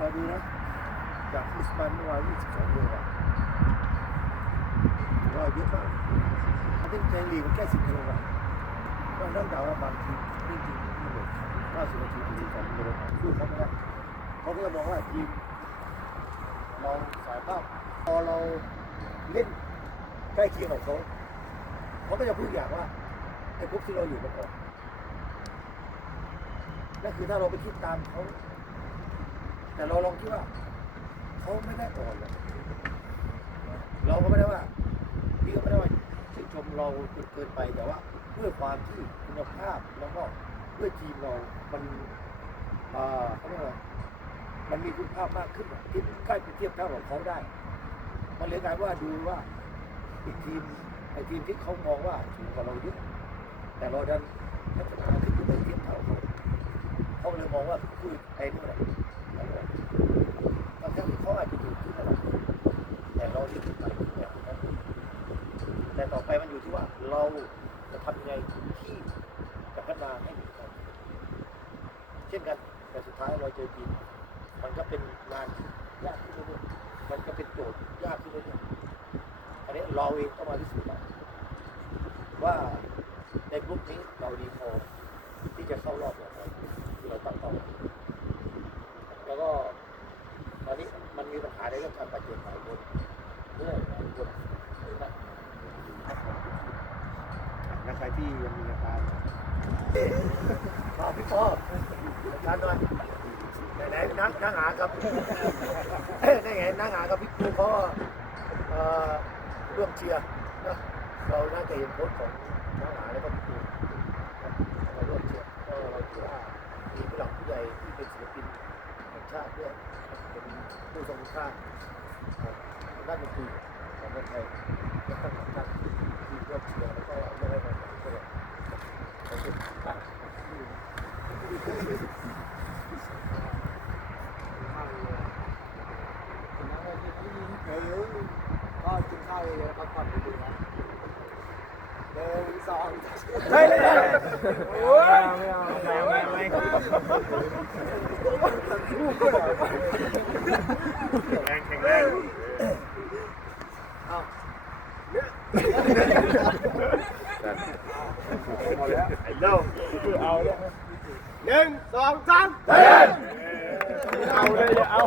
มาดูนะจากอิสปานเมื่อวาน22โลอะถือว่าเยอะมากเขาเป็นในลีมันแค่10กิโลอะก็ต้องดาว่าบางทีไม่จริงไม่หมด90นาทีถึง2กิโลสู้เขาไม่ได้เขาก็จะมองว่าทีมเราสายภาพพอเราเล่นใกล้เคียงกับเขาเขาก็จะพูดอย่างว่าไอ้พวกที่เราอยู่มาก่อนนั่นคือถ้าเราไปคิดตามเขา แต่เราลองคิดว่าเขาไม่ได้อ่อนเลยเราก็ไม่ได้ว่าพี่ก็ไม่ได้ว่าชื่นชมเราเกินไปแต่ว่าด้วยความที่คุณภาพแล้วก็ด้วยทีมเรามันอ่าเขาเรียกว่ามันมีคุณภาพมากขึ้นที่ใกล้ไปเทียบเท่ากับเขาได้ มันเลยกลายว่าดูว่าอีกทีมไอ้ทีมที่เขามองว่าสูงกว่าเราเยอะแต่เราดันพัฒนาขึ้นไปเทียบเท่าเขาเขาเลยมองว่าคือไอ้นี่แหละบางครั้งเขาอาจจะอยู่ที่ระดับนี้แต่เราที่ขึ้นไปแบบนั้นแต่ต่อไปมันอยู่ที่ว่าเราจะทำยังไงที่จะพัฒนาให้ดีขึ้นเช่นกัน แต่สุดท้ายเราเจอทีมมันก็เป็นงานยากขึ้นเรื่อยๆมันก็เป็นโจทย์ยากขึ้นเรื่อยๆอันนี้เราเองต้องมาพิสูจน์ว่าในกลุ่มนี้เราดีพอที่จะเข้ารอบอย่างไรที่เราตั้งเป้าไว้แล้วก็ ตอนนี้มัน มีปัญหาในเรื่องการบาดเจ็บหลายคนเรื่องหลายคนนะและใครที่ยังมีอาการขอพี่พ่ออาจารย์หน่อยไหนๆนั่งนั่งหากับนี่ไงนั่งหากับพี่ครูเขาเอ่อร่วมเชียร์นะเราน่าจะเห็นโพสต์ของนั่งหาแล้วก็พี่ครูนะมาร่วมเชียร์ก็เราคิดว่ามีผู้หลักผู้ใหญ่ที่เป็นศิลปินแห่ง ชาติด้วยเป็นผู้ทรงคุณค่าของด้านดนตรีของเมืองไทยและทั้งสองท่านที่ร่วมเชียร์แล้วก็ไม่ได้มาจากตัวขอบคุณครับเออก็กินข้าวเยอะๆพักผ่อนดีๆนะหนึ่งสองไม่เลยโอ้ยไม่เอาไม่เอา เอาไม่เอาแรงแข็งแรงเอาไอ้เล่าเอาเลยหนึ่งสองสามเอาเลยเอา